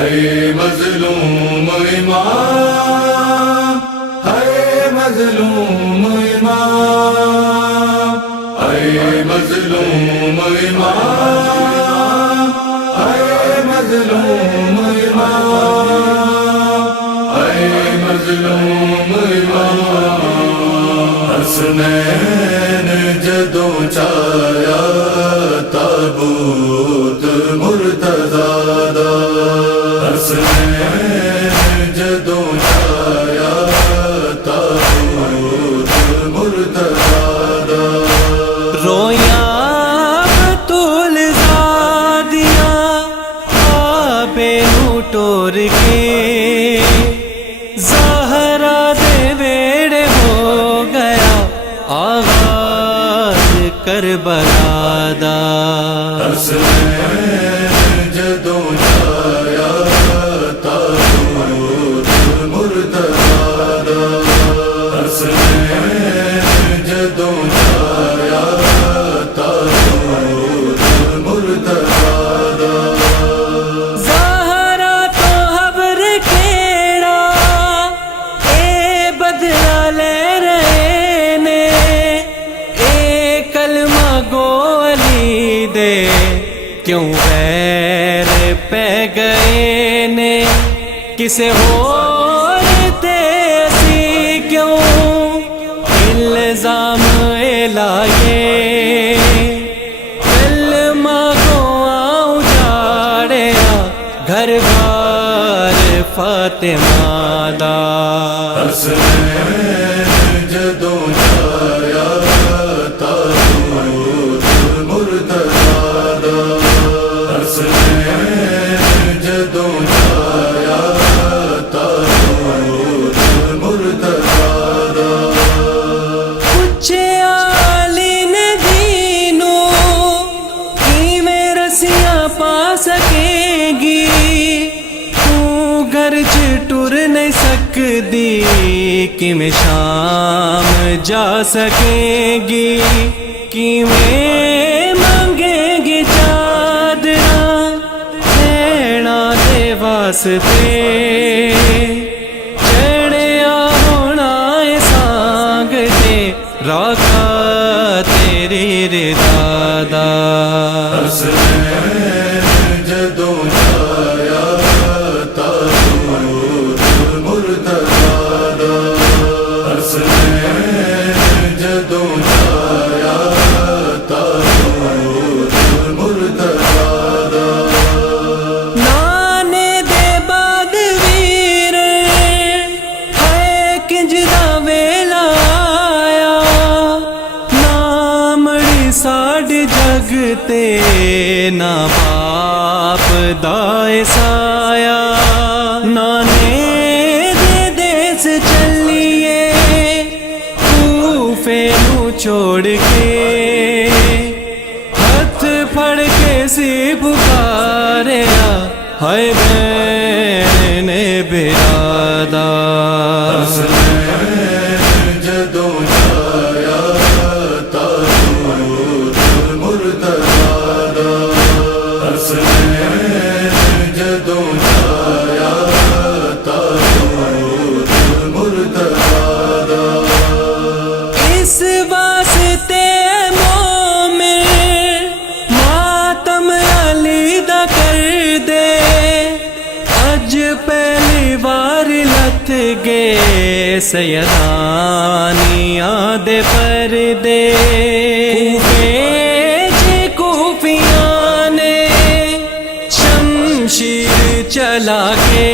اے مظلوم امام، اے مظلوم امام، اے مظلوم امام، اے مظلوم امام، اے مظلوم امام۔ حسنین جدوں چایا تابوت مرتضیٰ دا، حسنین جدوں چایا تابوت مرتضیٰ دا۔ رویاں بطول زادیاں آپے نو ٹور کے، زہرا دے ویڑے ہو گیا آغاز کربلا دا۔ حسنین جدوں چایا تابوت مرتضیٰ دا، حسنین جدوں چایا تابوت مرتضیٰ دا۔ زہرا تو حبر کیڑا اے بدلہ لے رہے نے، اے کلمہ گو علی دے کیوں غیر پہ گئے نے، کسے اور تے اسی کیوں الزام لائے، کلمہ گو آؤں جاڑیا گھر بار فاطمہ دا۔ حسنین جدوں چایا تابوت مرتضیٰ دا، حسنین جدوں چایا تابوت مرتضیٰ دا۔ پوچھے علی نے دینو کیویں رسیاں پا سکے گی، تو گھر چ ٹر نہیں سکدی کیویں شام جا سکے گی، کیویں مانگے گی چادراں بھیڑاں دے واسطے، چڑھیا ہونا اے سانگ تے راکھا تیری رضا دا۔ حسنین جدوں چایا تابوت مرتضیٰ دا، حسنین جدوں چایا تابوت مرتضیٰ دا۔ نانے دے بعد ویر ہے کنج دا ویلا آیا، نامڑی ساڈ جگ تے نا باپ دا سایا، نانے دے دیس چلیے کوفے نو چھوڑ کے، ہاتھ پھڑ کے سی پکاریا ہائے بین برادا۔ حسنین جدوں چایا تابوت مرتضیٰ دا، حسنین جدوں چایا تابوت مرتضیٰ دا۔ اس واسطے مومن ماتم علی دا کر دے، اج پہلی بار لت گے سیدانیاں دے پردے، کوفے جے کوفیاں نے شمشیر چلا کے